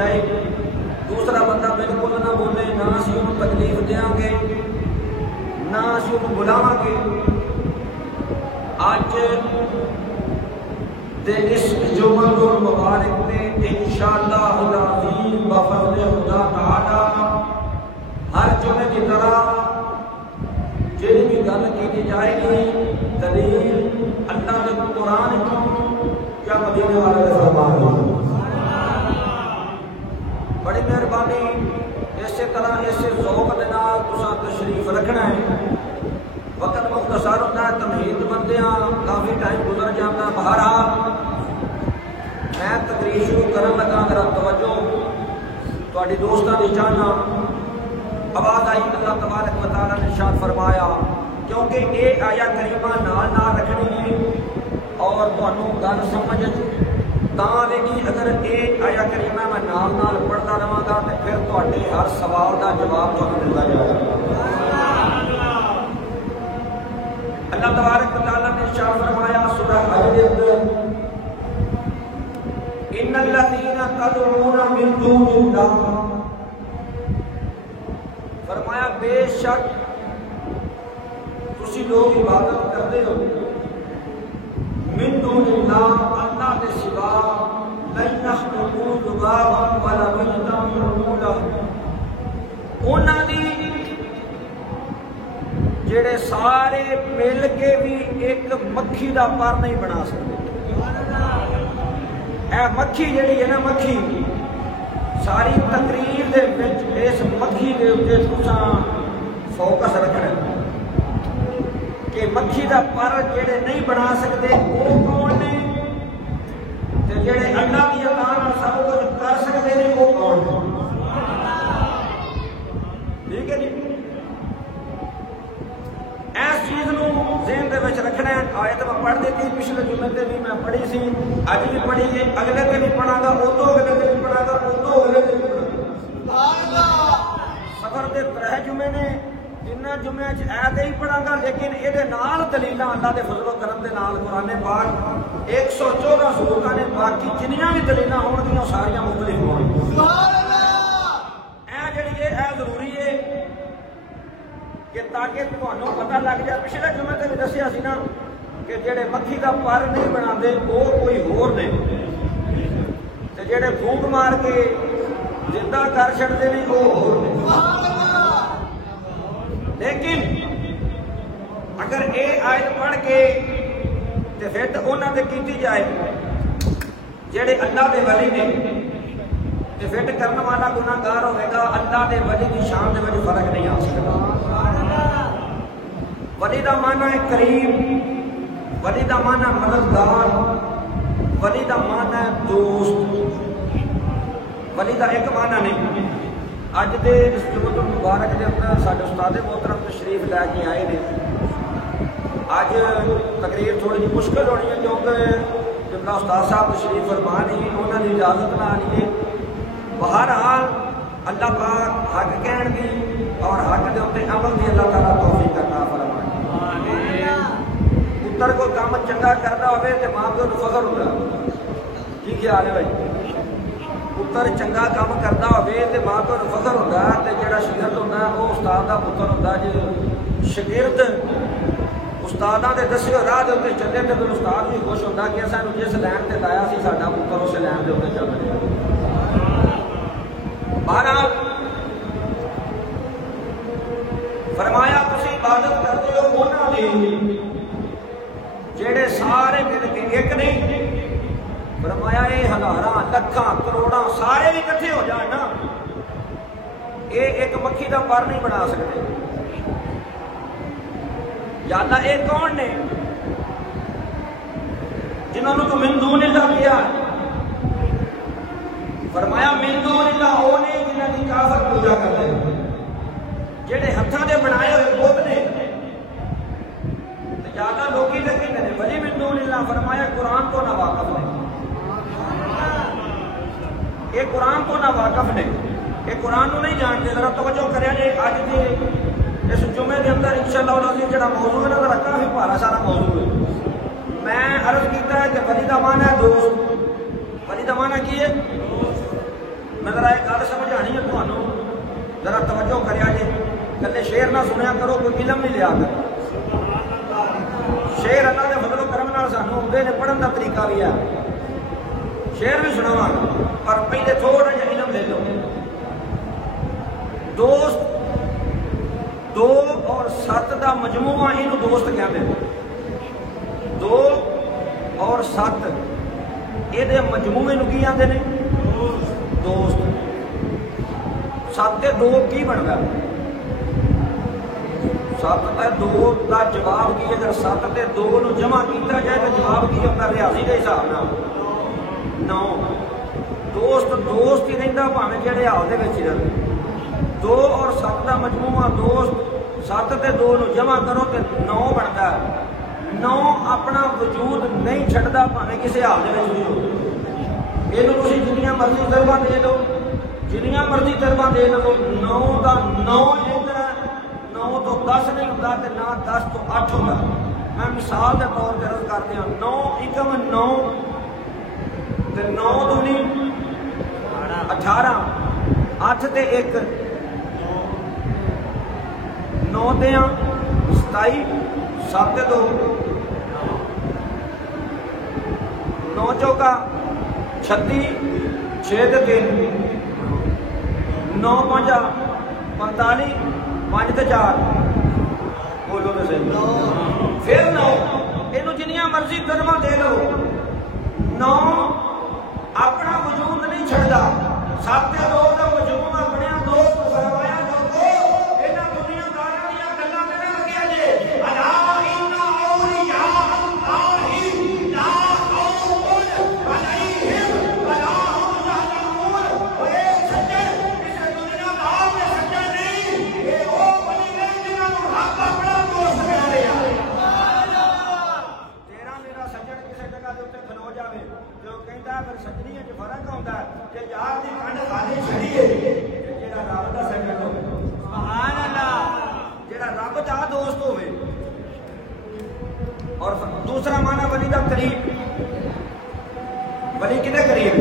جائے، دوسرا بندہ بالکل نہ بولے، نہ اسی انہوں تکلیف دیاں گے، نہ اسی انہوں بلاواں گے۔ اج دے اس جمعہ المبارک میں انشاءاللہ العظیم بفضل خدا تعالی ہر جمعے کی طرح جہی بھی گل کی جائے گی دلیل اللہ کے قرآن کیا مدینے والے کے فرمان۔ بڑی مہربانی، اسی طرح اسی ذوق کے نال تساں تشریف رکھنا ہے۔ وقت مختصر ہوتا ہے، تمہید بندیاں کافی ٹائم گزر جاتا ہے۔ بہرحال میں تقریر شروع کرن لگا، ذرا توجہ تہاڈی دوستاں دی چاہنا۔ آواز آئی، اللہ تبارک و تعالیٰ نے ارشاد فرمایا کیونکہ یہ آیا کریمہ نال رکھنی ہے اور تمہیں گل سمجھ آئے گی۔ اگر یہ آیا کریمہ میں نال پڑھتا رہا گا تو پھر تہاڈے ہر سوال کا جواب تمہیں ملتا جائے گا۔ اللہ تبارک و تعالیٰ نے ارشاد فرمایا سورہ حج کے اندر، ان الذین تدعون من دون اللہ، فرمایا بے شک تسی لوگ عبادت کرتے ہو من دون اللہ، اللہ کے سوا، لن يخلقوا ذبابا ولم يجتمعوا له، انہاں دی جڑے سارے مل کے بھی ایک مکھی دا پر نہیں بنا سکتے۔ اے مکھی جڑی ہے نا، مکھی ساری تقریر دے وچ اس مکھی دے اوپر تساں فوکس رکھنا کہ مکھی دا پر جڑے نہیں بنا سکتے وہ کون نے، تے جڑے اللہ کی عطا نال سب کچھ کر سکتے ہیں وہ کون نے۔ ٹھیک ہے جی، اس چیز نو ذہن دے وچ رکھنا ہے۔ آیت میں پڑھ دیتی، پچھلے جمعے تے بھی میں پڑھی سی، اج بھی پڑھی ہے، اگلے تے بھی پڑھاں گا، او تو اگلے تے بھی پڑھاں گا، او تو اگلے تے بھی پڑھاں گا۔ سفر دے 3 جمعے نے، 3 جمعے اے ہی پڑھاں گا، لیکن یہ دلیلاں اللہ دے فضل و کرم دے نال قرآن پاک 114 سورتاں نے، باقی جنیاں بھی دلیلاں ہون گیاں ساریاں مختلف ہون گیاں۔ اے جڑی اے ضروری ہے کہ تاکہ تمہیں پتہ لگ جائے۔ پچھلے جمعے تے بھی دسیا سی نا کہ جڑے مکھی دا پر نہیں بناندے وہ کوئی ہور نے، تے جڑے پھونک مار کے زندہ کر چھڑتے نے وہ ہور نے۔ لیکن اگر اے آیت پڑھ کے تے پھر انہاں تے کیتی جائے جڑے اللہ دے ولی نے، تے پھر کرنے والا گناہگار ہوئے گا، اللہ دے ولی کی شان دے وچ فرق نہیں آ سکتا۔ ولی دا معنی ہے قریب، ولی دا معنی ہے مددگار، ولی دا معنی ہے دوست، ولی دا ایک معنی نہیں۔ اج دے اس جمعہ المبارک دے اندر ساڈے استاد محترم تشریف لے کے آئے نے۔ اج تقریر تھوڑی جی مشکل ہونی ہے کیونکہ جملہ استاد صاحب تشریف فرما نہیں، انہوں نے اجازت نہ آنی ہے۔ بہرحال اللہ پاک حق کہن دی اور حق دے اوپر عمل دی اللہ تعالیٰ توفیق عطا فرمائے۔ پتر کو کام چنگا کرنا ہوئے تو ماں پیو نوں فخر ہوتا ہے۔ کی خیال ہے بھائی؟ پتر چنگا کام کرنا ہوئے تو ماں پیو نوں فخر ہوتا ہے، تے جڑا شاگرد ہوتا ہے وہ استاد دا پتر ہوتا ہے۔ جی شاگرد استاداں دے دسے راہ دے اوپر چلے تے پھر استاد بھی خوش ہوتا کہ سانوں جس لائن تے لایا سی ساڈا پتر اس لائن دے اوپر چل رہا ہے۔ بہرحال فرمایا تسی عبادت کرتے ہو انہاں دی جڑے سارے مل کے ایک نہیں، فرمایا یہ ہزاراں لکھاں کروڑاں سارے بھی کٹھے ہو جان نا، یہ ایک مکھی دا پر نہیں بنا سکتے۔ یا اللہ یہ کون نے جنہوں نے تو من دون اللہ کیا؟ فرمایا من دون اللہ وہ نے جنہاں دی کافر پوجا کرتے ہیں، جڑے ہتھاں دے بنائے ہوئے بت نے۔ یا اللہ لوکی لگے نے ولی من دون اللہ، فرمایا قرآن تو نہ واقف نے، یہ قرآن تو نہ واقف نے، یہ قرآن کو نہیں جانتے۔ ذرا توجہ کریں جی، اج دے اس جمعے کے اندر انشاءاللہ العزیز جڑا موضوع ہے نا ذرا کافی بھارا سارا موضوع ہے۔ میں عرض کیتا ہے کہ ولی دا معنی ہے دوست، ولی دا معنی کی ہے؟ میں ذرا ایک گل سمجھانی ہے تمہوں، ذرا توجہ کریا جی، کلے شعر نہ سنیا کرو، کوئی علم نہیں لیا کرو۔ شعر اللہ کے فضل و کرم نال سانوں آتے نے، پڑھن کا طریقہ بھی ہے، شعر بھی سناواں گا، پر پہلے تھوڑا جہا علم لے لو۔ دوست 2 اور 7 کا مجموعہ یہ دوست کہتے ہیں، 2 اور 7 یہ مجموعے کی آتے ہیں دوست۔ 7 تے 2 کی بنتا ہے؟ 7 تے 2 کا جواب کی؟ اگر 7 تے 2 نو جمع کیا جائے تو جواب کی ہوتا ہے ریاضی کے حساب سے 9۔ دوست دوست ہی رہتا بھاویں جہے حال کے رہے۔ 2 اور 7 کا مجموعہ دوست، 7 تے 2 نو جمع کرو تو 9 بنتا ہے۔ 9 اپنا وجود نہیں چھڈتا بھاویں کسی حال میں بھی ہو۔ یہ جنیاں مرضی ضربہ دے لو، جنیاں مرضی ضربہ دے لو، 9 کا 9 ادھر ہے، 9 تو 10 نہیں ہوتا، نہ 10 تو 8 ہوتا۔ میں مثال کے طور پر عرض کرتے ہیں، 9 × 9 9 دونی 18، 8 تے 1 9 تے 27، 7 تے 2 9 چوکا 36، 6 تے 3 9 5 45، 5 تے 4 بولو تو صحیح۔ پھر 9 یہ جنیاں مرضی ضربہ دے لو، 9 اپنا وجود نہیں چھڑتا۔ 7 تے 2 کا مجموعہ بنیا دوست فرمایا یہاں دنیا داروں دیا گلاں تے نہ لگیا جے۔ الا ان اولیاء اللہ لا خوف علیہم ولا هم يحزنون۔ اے سچے اس دنیا دار میں سچے نہیں، یہ وہ ولی نے جنہاں نوں رب اپنا دوست بنا لیا۔ تیرا میرا سجن کسی جگہ دے اوتے کھلو جاوے جو کہندا ہے پھر سجنی وچ فرق ہوندا ہے کہ یار دی کنڈ خالی چھڑیے جیڑا رب دا سجن ہوے۔ سبحان اللہ، جیڑا رب دا دوست ہوے۔ اور دوسرا معنی ولی دا قریب، ولی کنے قریب؟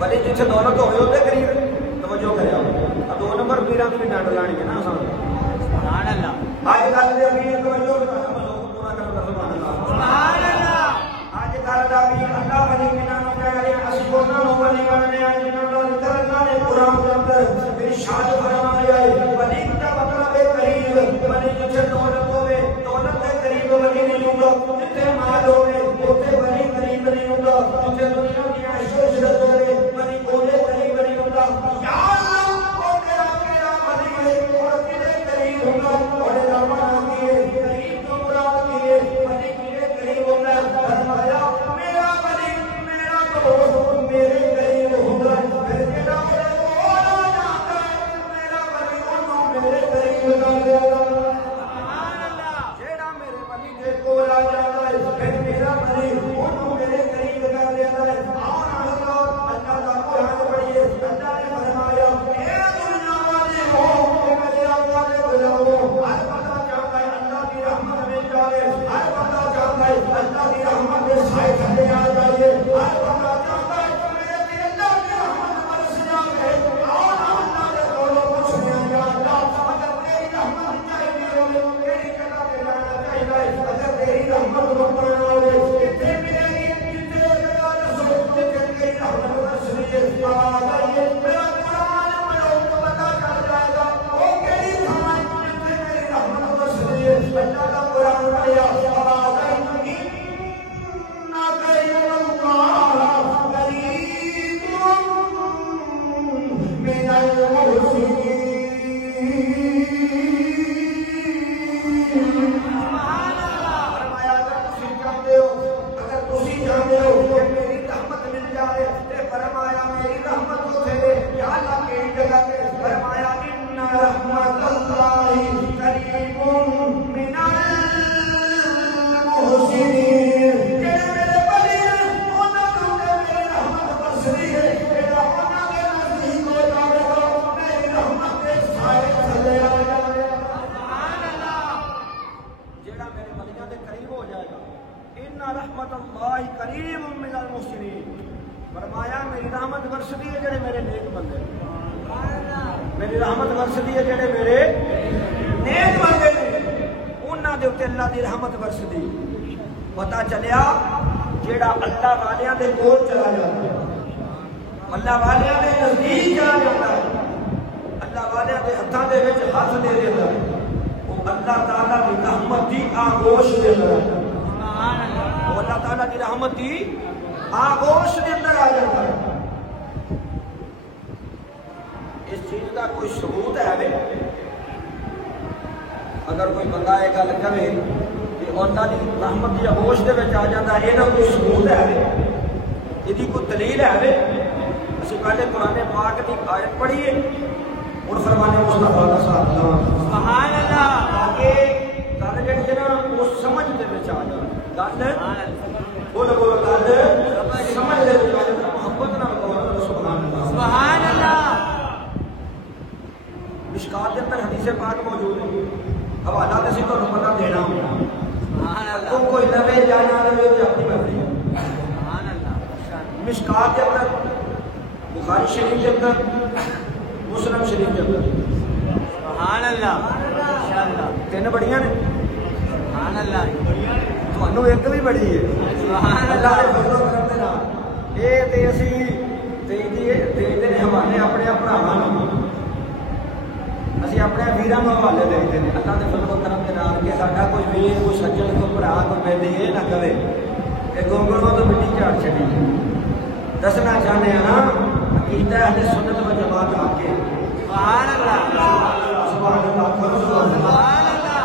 ولی جتھے دولت ہوے اوتے قریب۔ توجہ کریا، 2 نمبر پیراں دی ڈنڈ لانی ہے نا اساں۔ سبحان اللہ، اج گل دے امیر توجہ پورا کرو، سبحان اللہ سبحان اللہ۔ اج گل دا امیر اللہ ولی کنا نو کہہ رہے ہیں، اسی انہاں نو ولی بننے ہیں جنہاں دا ذکر اللہ نے قرآن دے اندر ارشاد فرمایا ہے، ولی دا مطلب ہے قریب۔ ولی جتھے دولت ہوے دولت دے قریب ولی نہیں ہوندا، جتھے مال ہوے اوتھے ولی قریب نہیں ہوندا، جتھے دنیا دی عیش و عشرت ہوے ولی اودے قریب نہیں ہوندا۔ یا اللہ او تیرا کیڑا ولی ہے اور کدے قریب ہوندا، اور دا معنی کی ہے قریب تو مراد کی ہے، ولی کدے قریب ہوندا ہے؟ فرمایا میرا ولی میرا دوست میرے قریب ہوندا ہے، پھر جڑا میرے کول آ جاندا ہے میرا ولی اونوں میرے قریب کر دیندا۔ سبحان اللہ، جڑا میرے ولی دے کول آ جاندا ہے پھر میرا ولی اونوں میرے قریب کر دیندا ہے۔ آن اللہ دا قرآن پڑھیے، اللہ نے فرمایا اے دنیا والے ہو کہ میرے آقا نے بلاؤ، ہر بندہ چاہتا ہے اللہ کی رحمت مل جائے، ہر بندہ چاہتا ہے اللہ کی رحمت کے سائے تھلے آ جائیے، ہر بندہ چاہتا ہے کہ میرے دل اللہ کی رحمت برس جائے۔ آن اللہ نے بولو پوچھنے یا اللہ اگر تیری رحمت چاہیے ہوئے تیری جگہ پہ جانا چاہیے، اگر تیری رحمت کو پانا ہوئے کتنے ملے گی، جتنے جگہ رسول جتنے تیری رحمت برس لیے آ جائیے۔ میرا قرآن پڑھو تو پتہ چل جائے گا وہ کیڑی تھاں جتنے میری رحمت برس لیے۔ اللہ کا قرآن پڑھیا آواز آئی فرمایا میری رحمت برسدی ہے جڑے میرے نیک بندے میری رحمت برسدی ہے جڑے میرے نیک بندے انہاں دے اوتے اللہ دی رحمت برسدی پتہ چلیا جیڑا اللہ والیاں دے کول چلا جاتا ہے اللہ والیاں دے نزدیک چلا جاتا ہے اللہ والیاں دے ہتھاں دے وچ ہاتھ دے دیندا ہے وہ اللہ تعالیٰ دی رحمت دی آغوش دے اندر سبحان اللہ وہ اللہ تعالیٰ دی رحمت دی آغوش دے اندر آ جاتا ہے اس چیز کا کوئی ثبوت ہے وے اگر کوئی بندہ یہ گل کرے کہ اللہ دی رحمت دی آغوش دے وچ آ جاتا ہے یہ کوئی ثبوت ہے وے یہ کوئی دلیل ہے وے اسی پہلے قرآن پاک کی آیت پڑھیے اور فرمانے مصطفیٰ کا ساتھ سبحان اللہ تاکہ گل جڑی ہے نا وہ سمجھ دے وچ آ جائے گل بولو بولو گل سمجھ دے وچ آ جائے محبت نال بولو سبحان اللہ سبحان اللہ مشکات کے اندر حدیث پاک موجود ہے حوالہ تے سی تو پتہ دینا سبحان اللہ کوئی نوے جانا لے اپنی مرضی سبحان اللہ مشکات کے اندر بخاری شریف کے اندر مسلم شریف کے اندر سبحان اللہ ماشاءاللہ تین بڑیاں نے سبحان اللہ تھانوں ایک بھی بڑی ہے سبحان اللہ دے فضل و کرم دے نال اے تے اسی تے دے حوالے اپنے بھراواں نوں اسی اپنے ویراں نوں حوالے دے دے اللہ دے فضل و کرم دے نال کہ ساڈا کوئی ویر کوئی سجن کوئی بھرا کوئی بیلی اے نہ کہے کہ گونگڑوں تو مٹی جھاڑ چھڈی دسنا چاہنے ہیں نا عقیدہ اہل سنت و جماعت آ کے سبحان اللہ سبحان اللہ سبحان اللہ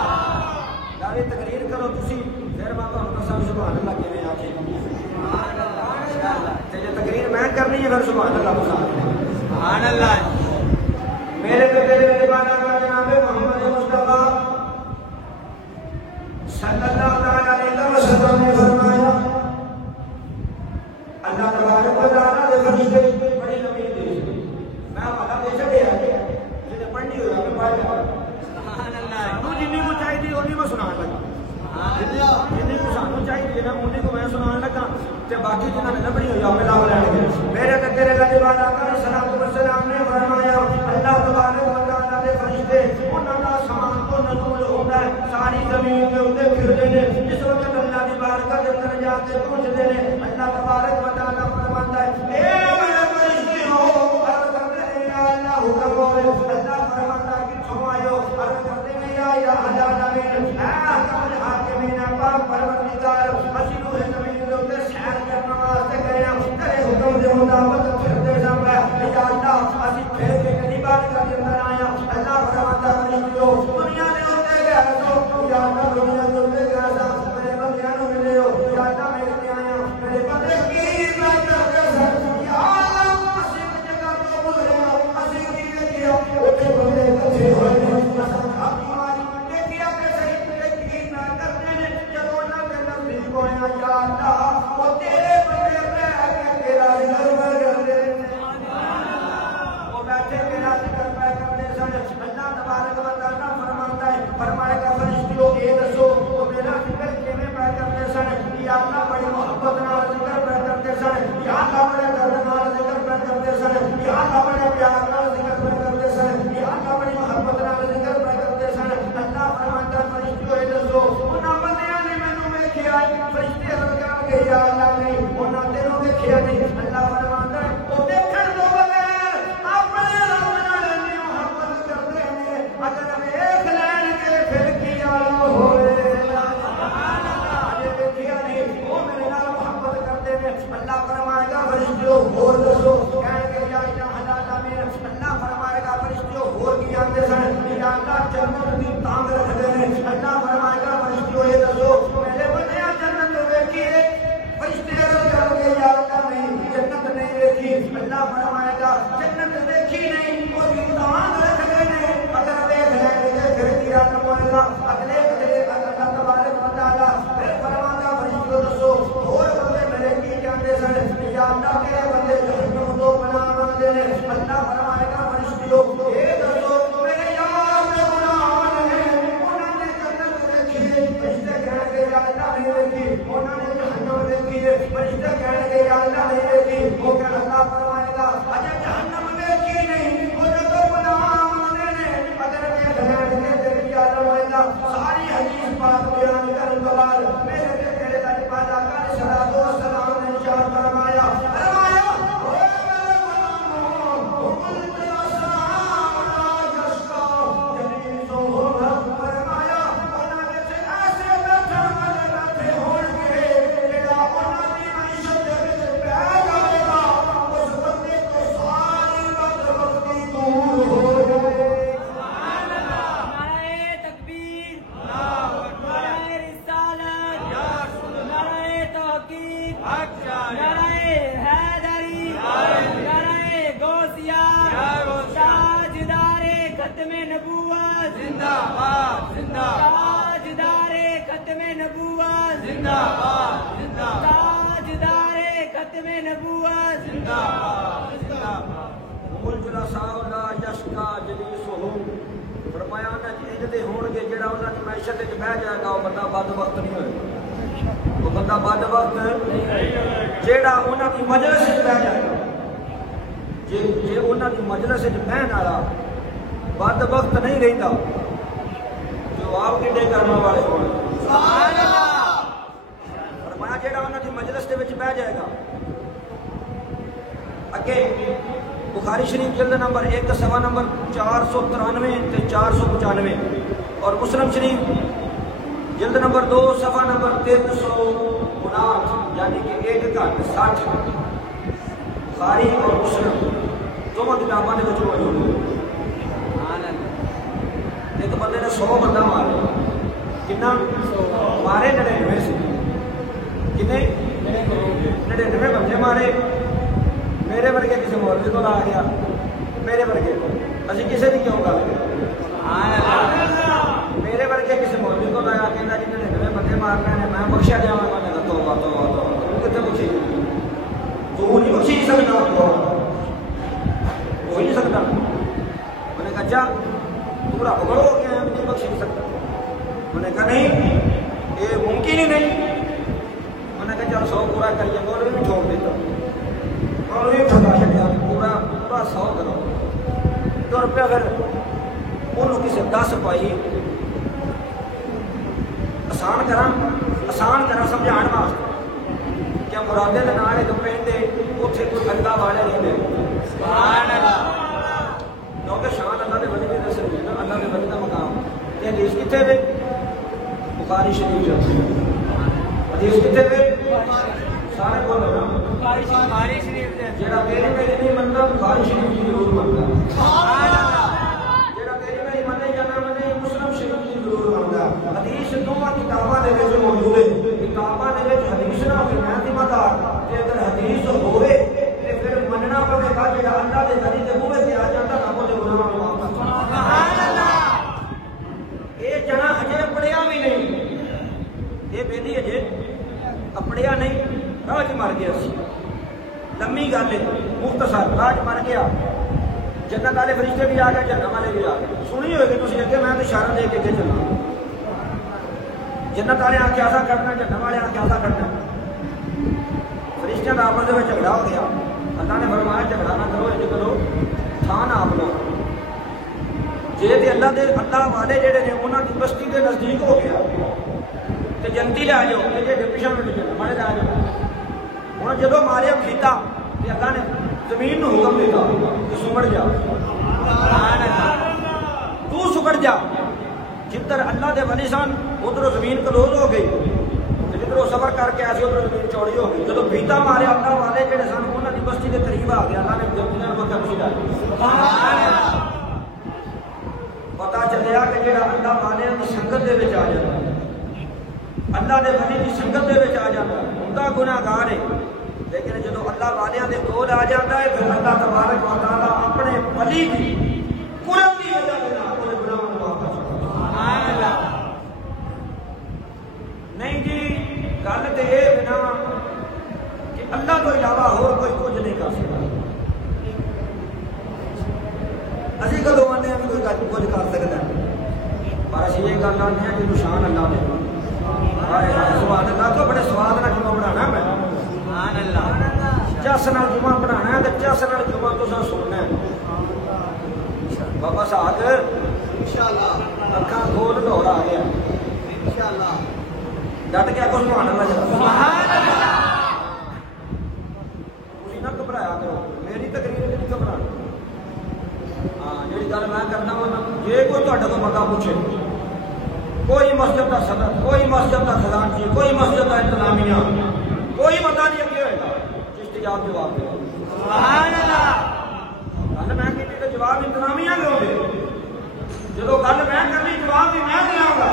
دعوی تقریر کرو تسی پھر میں تانوں دساں سبحان اللہ کیویں آکھے سبحان اللہ ماشاءاللہ تے جے تقریر میں کرنی ہے پھر سبحان اللہ بتا سبحان اللہ میرے تے تیرے بالا کا جناب محمد مصطفیٰ صلی اللہ علیہ وسلم نے فرمایا اللہ تبارک و تعالیٰ دے فرشتے بڑی لمبی دے میں پتہ دے چھڈیا جے پڑھنی ہویا میں پڑھ لیا سبحان اللہ تو جنی کو چاہیے اونی میں سنان لگا سبحان اللہ جنی کو سانو چاہیے نا اونی کو میں سنان لگا تے باقی جنہاں نے لبڑی ہویا میں لاو لین گے میرے تے تیرے نبی والا کا صلوات و سلام نے فرمایا اللہ تبارک و تعالیٰ دے فرشتے انہاں دا سامان تو نزول ہوندا ہے ساری زمین دے اوتے پھردے نے جس وقت اللہ دی بارگاہ دے اندر جا کے پہنچدے نے اللہ تبارک و تعالیٰ فرماندا ہے اے میرے فرشتے ہو عرض کرتے ہیں یا اللہ حکم ہوے اللہ فرماندا ہے کہ تھو آیو عرض کرتے ہیں یا الہ العالمین احکم الحاکمین پاک پروردگار اسی روح زمین دے اوتے سیر کرنا واسطے گئے ہیں تیرے حکم دے مطابق پھردے جاواں یا اللہ اسی پھر کے کئی بارگاہ دے اندر آیا اللہ فرماندا ہے فرشتو دنیا دے اوتے گئے سو یا اللہ دنیا دے اوتے گئے سا میرے بندیاں نوں ملے ہو یا اللہ میرے تے آیا میرے بندے کی عزت کرتے سن یا اللہ اسی جگہ تو گزرے اسی کی دیکھیا اوتے بندے کٹھے ہوئے نے یا اللہ وہ تیرے بندے رہ کے تیرا ذکر کرتے وہ بیٹھے تیرا ذکر کرتے سن اللہ تبارک و تعالیٰ فرماتا ہے فرمائے گا فرشتوں اے دسو وہ میرا ذکر کیویں کرتے سن یا اللہ بڑی محبت نال ذکر کرتے سن یا اللہ بڑے درد نال ذکر کرتے سن یا اللہ بڑے پیار نال ذکر کرتے سن یا اللہ بڑی محبت نال ذکر کرتے سن اللہ فرماتا ہے فرشتوں اے دسو انہاں بندیاں نے مینوں ویکھیا فرشتے عرض کرنگے یا اللہ نہیں انہاں تینوں ویکھیا نہیں اللہ فرماتا ہے او دیکھن تو بغیر اپنے رب نال اتنی محبت کرتے ہیں اگر ویکھ لین گے پھر کی عالم ہوئے سبحان اللہ اجے ویکھیا نہیں او میرے نال محبت کرتے ہیں اللہ فرمائے گا فرشتوں اور دسو کہیں گے یا الہ العالمین اللہ فرمائے گا فرشتوں اور کی آندے سن یا اللہ جنت دی تانگ رکھدے نے اللہ فرمائے گا فرشتوں اے دسو میرے بندے جنت ویکھیے فرشتے عرض کرنگے یا اللہ نہیں جنت نہیں ویکھی اللہ فرمائے گا جنت دیکھی نہیں وہ دی تانگ رکھدے نے اگر ویکھ لیں گے پھر کی عالم ہوئے گا اگلے اللہ تبارک و تعالیٰ پھر فرماتا فرشتوں دسو اور بندے میرے کی کہندے سن یا اللہ تیرے بندے جہنم تو پناہ مانگدے نے اللہ فرمائے گا فرشتوں اے دسو میرے یار دے گناہ نے انہاں نے جنت دیکھی فرشتے کہنگے یا اللہ نہیں دیکھی انہاں نے جہنم دیکھی فرشتے کہنگے یا اللہ نہیں دیکھی وہ کہ اللہ فرمائے گا ختم نبوت زندہ باد زندہ تاجدار ختم نبوت زندہ باد زندہ تاجدار ختم نبوت زندہ باد زندہ باد الجلساء لا یشقا جلیسہم فرمایا نہ انج دے ہون گے جڑا انہاں دی معیشت وچ بیٹھ جائے گا وہ بندہ بد وقت نہیں ہوئے وہ بندہ بد وقت جڑا انہاں دی مجلس وچ بیٹھ جائے گا جے انہاں دی مجلس وچ بہن والا بد وقت نہیں رہندا جو آپ کڈے کرما والے ہون سبحان اللہ فرمایا جڑا انہاں دی مجلس دے وچ بیٹھ جائے گا اگے بخاری شریف جلد نمبر 1 صفحہ نمبر 493 تے 495 اور مسلم شریف جلد نمبر 2 صفحہ نمبر 359 یعنی کہ 1:60 بخاری اور مسلم دونوں کتابوں کے موجود ہیں ایک بندے نے 100 بندہ مارے کتنا مارے 99 سے کتنے 99 بندے مارے میرے ورگے کسی مولوی کو آ گیا میرے ورگے اسی کسی نے کیوں گل میرے ورگے کسی مولوی کو آیا کہنا جی 99 بندے مارنے نے میں بخشا جا گا میں توبہ توبہ توبہ کتنے بخشی تو نہیں بخشی سکتا ہو ہی نہیں سکتا میں نے کہا اچھا تو رب بڑو ہو گیا ہے نہیں بخش نہیں سکتا میں نے کہا نہیں یہ ممکن ہی نہیں میں نے کہا چل 100 پورا کریے مولوی بھی چھوڑ دیتا مولوی ٹھگا چڑیا پورا 100 کرو تو روپیہ اگر انہوں کسی 10 پائی آسان کرا سمجھان واسطے کیا مرادے کے نال ایک پنڈ اتنے کوئی اللہ والے رہتے سبحان اللہ کیونکہ شان اللہ کے ولی بھی دس رہی ہے نا اللہ کے ولی کا مقام یہ حدیث کتنے وے بخاری شریف چلتی حدیث کتنے وے سارے بولو نا بخاری شریف جڑا تیری میری نہیں منتا بخاری شریف کی ضرور منتا سبحان اللہ جڑا تیری میری منے یا نہ منے مسلم شریف کی ضرور منتا حدیث دونوں کتاباں دے وچ موجود ہے کتاباں دے وچ حدیث نہ ہوے میں ذمہ دار تے اگر حدیث ہوے تے پھر مننا پوے گا جڑا اللہ دے ولی دے منہ تے آ جاندا رب دے گناہاں نوں معاف کردا سبحان اللہ اے جنا ہجے پڑھیا بھی نہیں اے بیلی ہجے اپڑیا نہیں راج مر گیا سی لمبی گل ہے مختصر راج مر گیا جنت والے فرشتے بھی آ گئے جہنم والے بھی آ گئے سنی ہوئے گی تھی اگے میں تو اشارہ دے کے چلا جنت والے آ کے ایسا کرنا جہنم والے آ کے ایسا کرنا فرشتیاں کا آپس میں جھگڑا ہو گیا اللہ نے فرمایا جھگڑا نہ کرو یہ کرو تھان آپ لو جی اللہ والے جہے نے انہوں کی بستی کے نزدیک ہو گیا تو جنتی لے جاؤ جی ڈپیشن میں والے لے جاؤ ہوں جدو ماریا کھیتا تو اللہ نے زمین نو حکم دیتا کہ سکڑ جا تو سکڑ جا جدھر اللہ دے ولی سن ادھر زمین کلوز ہو گئی جدھر وہ سفر کر کے آئے ادھر زمین چوڑی ہو گئی جب پیتا مارے اللہ والے جہے سن انہوں کی بستی کے قریب آ گیا اللہ نے جمتی پتا چلیا کہ جہاں اللہ والے کی سنگت دے وچ آ جاتا اللہ دے ولی کی سنگت دے وچ آ جاتا انہاں گناہگار ہے لیکن جب اللہ والیاں دے کول آ جاتا ہے پھر اللہ تبارک و تعالی اپنے ولی دی قرب دی وجہ سے اپنے گناہوں کو معاف کر سکتا سبحان اللہ نہیں جی گل تے یہ بنا کہ اللہ تو علاوہ اور کوئی کچھ نہیں کر سکتا اسی کدو آنے بھی کوئی کچھ کر سکتا ہے پر اسی یہ گل آنے ہیں کہ شان اللہ نے سواد اللہ تو بڑے سواد نہ جمعہ بنانا میں سبحان اللہ چس نال جمعہ بنانا ہے تو چس نال جمعہ تساں سننا ہے بابا صاحب انشاءاللہ اکھاں کھول دوڑ آ گیا انشاءاللہ ڈٹ کے کچھ سبحان اللہ سبحان اللہ تسی نہ گھبرایا کرو میری تقریر نہیں گھبرانا ہاں جڑی گل میں کرنا وا جے کوئی تہاڈے کو بندہ پوچھے کوئی مسجد کا صدر کوئی مسجد کا خزانچی کوئی مسجد کا انتظامیہ کوئی بندہ نہیں اگے ہوئے گا چشتیاب جواب دے سبحان اللہ گل میں کی تو جواب انتظامیہ دے ہوگے جب گل میں کرنی جواب بھی میں دیا گا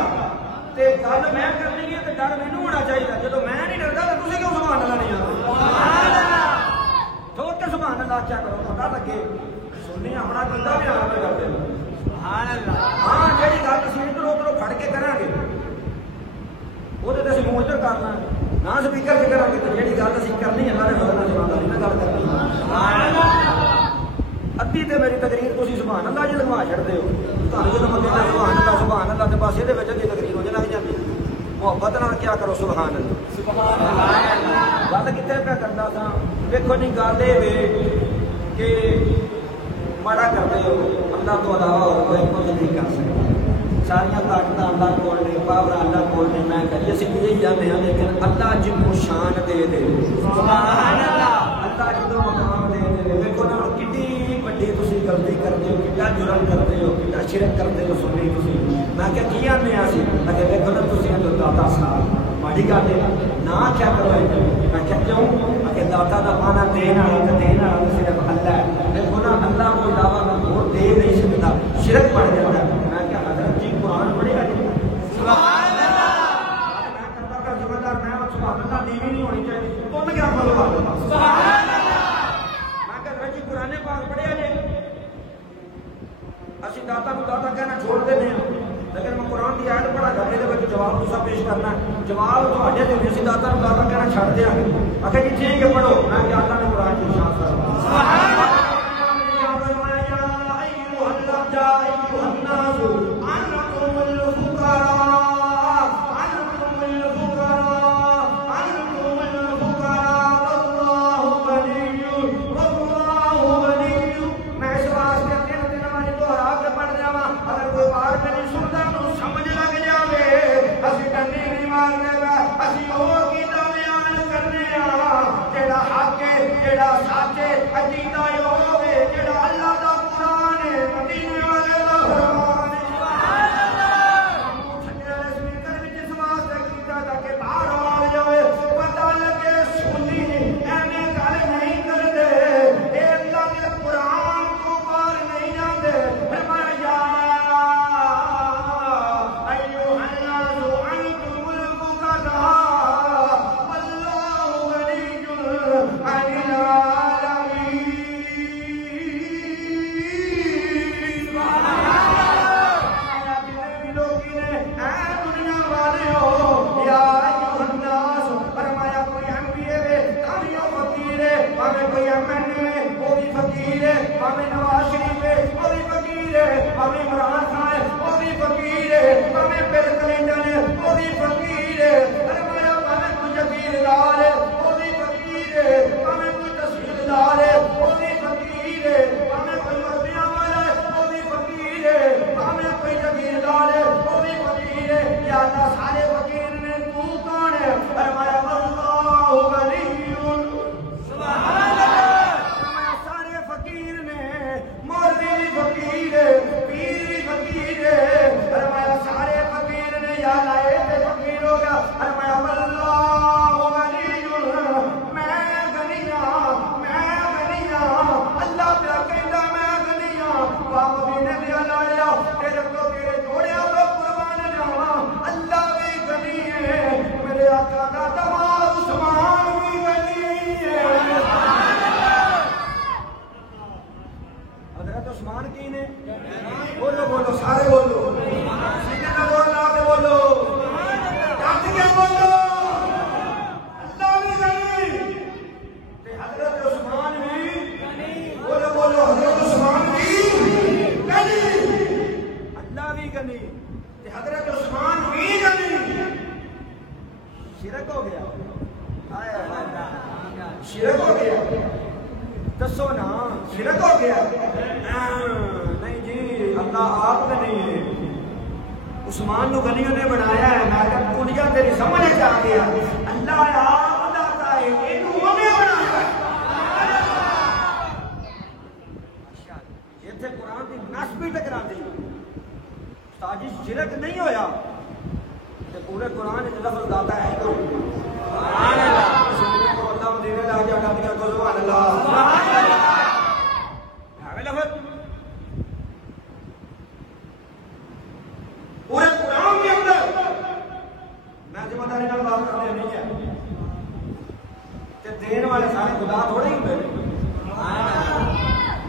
تے گل میں کرنی ہے تو ڈر مینوں ہونا چاہیے جب میں نہیں ڈردا تو تسی کیوں سبحان اللہ نہیں آتے سبحان اللہ ٹھوک کے سبحان اللہ کیا کرو پتہ لگے سنی اپنا بندہ بھی آ کرتے سبحان اللہ ہاں جی گل اسی ادھر ادھر کھڑ کے کریں گے وہ تو اسی منہ ادھر کرنا نہ سپیکر سے کریں گے تو جی گل اسی کرنی اللہ نے بدلنا زبانداری نہ گل کرنی ادھی تو میری تقریر تھی سبحان اللہ جی لگوا چڑھتے ہو تمہیں جب میں کہنا سبحان اللہ تو بس یہ ادھی تقریر ہو لگ جاتی محبت نال کیا کرو سبحان اللہ گل کتنے پہ کرتا تھا دیکھو جی گل یہ کہ ماڑا کرتے ہو اللہ تو علاوہ اور کوئی کچھ نہیں کر سکتا ساریا طاقت اللہ کول نے پاور اللہ کول نے میں کہی اسی یہی جانے ہیں لیکن اللہ جنوں شان دے دے سبحان اللہ اللہ جنوں مقام دے دے دیکھو نا کتنی بڑی تسی غلطی کرتے ہو کتنا جرم کرتے ہو کتنا شرک کرتے ہو سنی تسی میں کہ کی آنے آسی اگر دیکھو نا تسی اندر داتا صاحب ماڑی گل ہے نہ کیا کرو میں کہ کیوں کہ داتا دا مانا دینا صرف اللہ ہے دیکھو نا اللہ کو علاوہ اور دے نہیں سکتا شرک پڑ جاتا ہے میں کہ حضرت جی قرآن پڑھے گا سبحان اللہ میں کرتا کر ذمہ دار میں سبحان اللہ نیوی نہیں ہونی چاہیے تم کیا فالو کر دو سبحان اللہ میں کہ حضرت جی قرآن پاک پڑھے گا اسی داتا کو داتا کہنا چھوڑ دینے ہیں لیکن میں قرآن کی آیت پڑھا گا میرے بچے جواب دوسرا پیش کرنا ہے جواب تو آجے دے اسی داتا کو داتا کہنا چھڑ دیا اگر جی ٹھیک ہے پڑھو میں کہ اللہ نے قرآن کی شان سبحان اللہ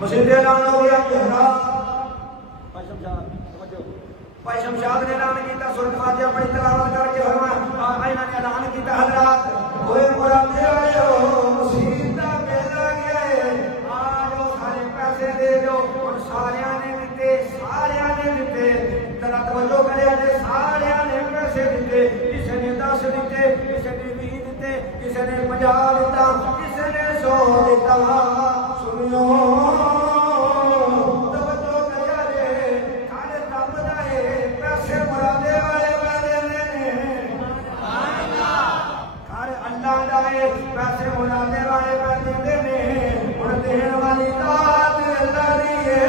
مسجد اعلان ہو گیا کہ بھائی شمشاد نے اعلان کیا سورۃ فاتحہ پڑھی تلاوت کر کے فرمایا انہوں نے اعلان کیا حضرات ہوئے مرادے آئے مصیبتاں پہ لگے آجو سارے پیسے دے دو اور سارے نے دیتے ذرا توجہ کرے اجے سارے نے پیسے دیتے کسی نے 10 دیتے کسی نے 20 دیتے کسی نے 50 دیتا کسی نے 100 دیتا سنو توجہ کرے اجے کھانے تب دے پیسے مرادے والے سبحان اللہ کھانے اللہ دے پیسے مرادے والے نے اور دین والی ذات اللہ دی ہے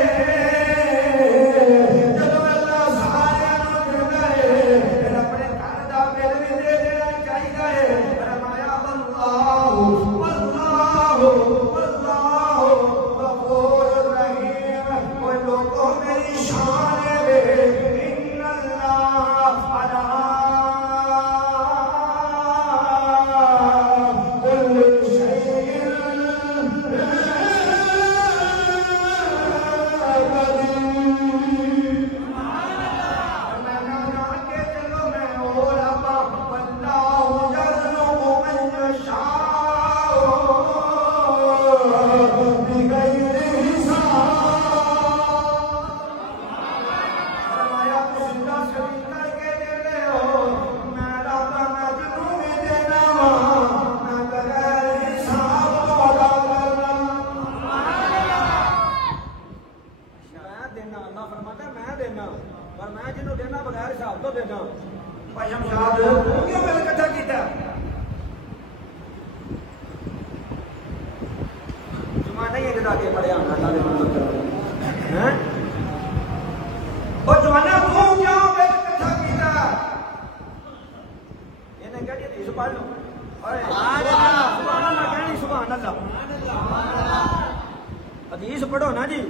حدیث پڑھو نا جی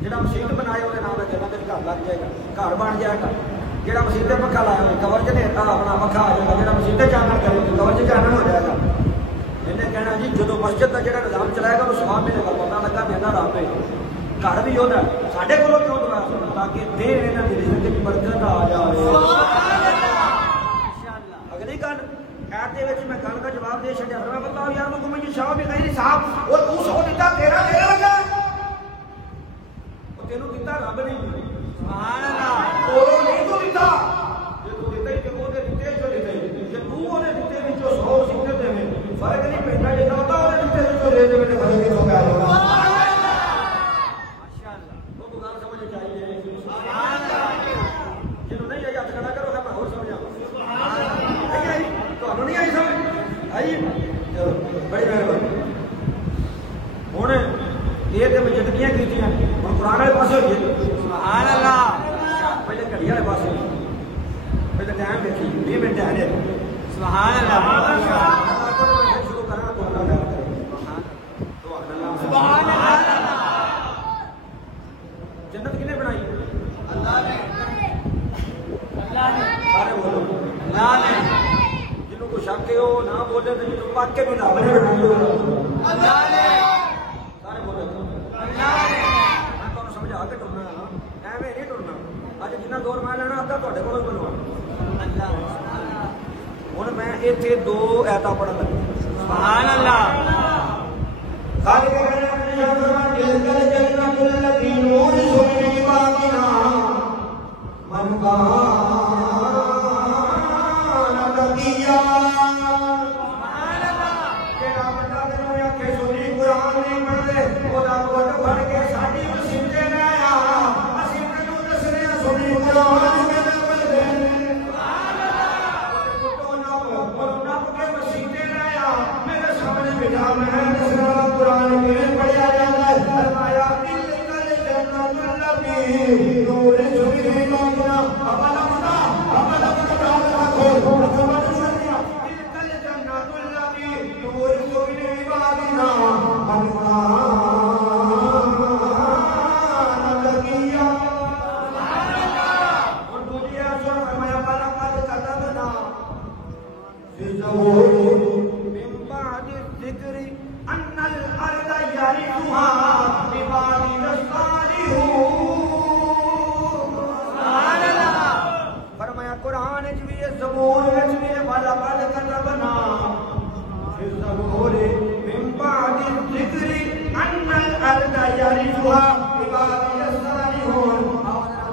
جڑا مسیت بنائے وہ نام جنت گھر لگ جائے گا گھر بن جائے گا جڑا مسیت پکا لایا کور چ نیتا اپنا پکا آ جائے گا جڑا مسیت چانن کرے گا کور چ چانن ہو جائے گا انہیں کہنا جی جدو مسجد کا جڑا نظام چلائے گا وہ سواب ملے گا پتا لگا میرا رب ہے گھر بھی ہوتا ہے ساڈے کولوں کیوں دعا سنو تاکہ دین انہاں دی زندگی وچ برکت آ جائے اگلی گل ایت دے وچ میں گل کا جواب دے چھڈیا میں بتاؤ یار مکو میں شاہ بھی غیر حساب اور تو 100 دیتا تیرا لگا او تینوں دیتا رب نے سبحان اللہ اوروں نہیں تو دیتا جے تو دیتا ہی تے او دے دیتے جو دیتے جے تو او دے دیتے وچوں 100 سکھتے دے میں فرق نہیں پیندا جے ہوتا او دے دیتے وچوں دے دے تے فرق نہیں پیندا ماشاءاللہ وہ تو گل سمجھ چاہیے سبحان اللہ جنوں نہیں آئی ہاتھ کھڑا کرو میں اور سمجھا سبحان اللہ تو نہیں آئی سمجھ آئی چلو بڑی مہربانی ہوں یہ تو جدگیاں کی ہوں قرآن والے پاس ہوئیے سبحان اللہ پہلے گھڑی والے پاس پہلے ٹائم دیکھی 20 منٹ ہے سبحان اللہ شروع کرنا تو سبحان اللہ جنت کنے بنائی اللہ نے سارے بولو اللہ نے کو شک ہے وہ نہ بولے تو جو پاک کے بھی نہ بنے اللہ نے سارے بولے اللہ نے میں تو سمجھا کے ٹرنا ہے ایویں نہیں ٹرنا اج جتنا دور میں لینا ادھا تواڈے کول بنوا اللہ ہن میں ایتھے 2 ایتاں پڑھن لگا سبحان اللہ خالق کائنات دل کر جنت الذی نور سنی باقینا من کا نور زبور وچ بھی والا قد كتبنا في الزبور من بعد الذكر ان الارض يرثها عبادي الصالحون.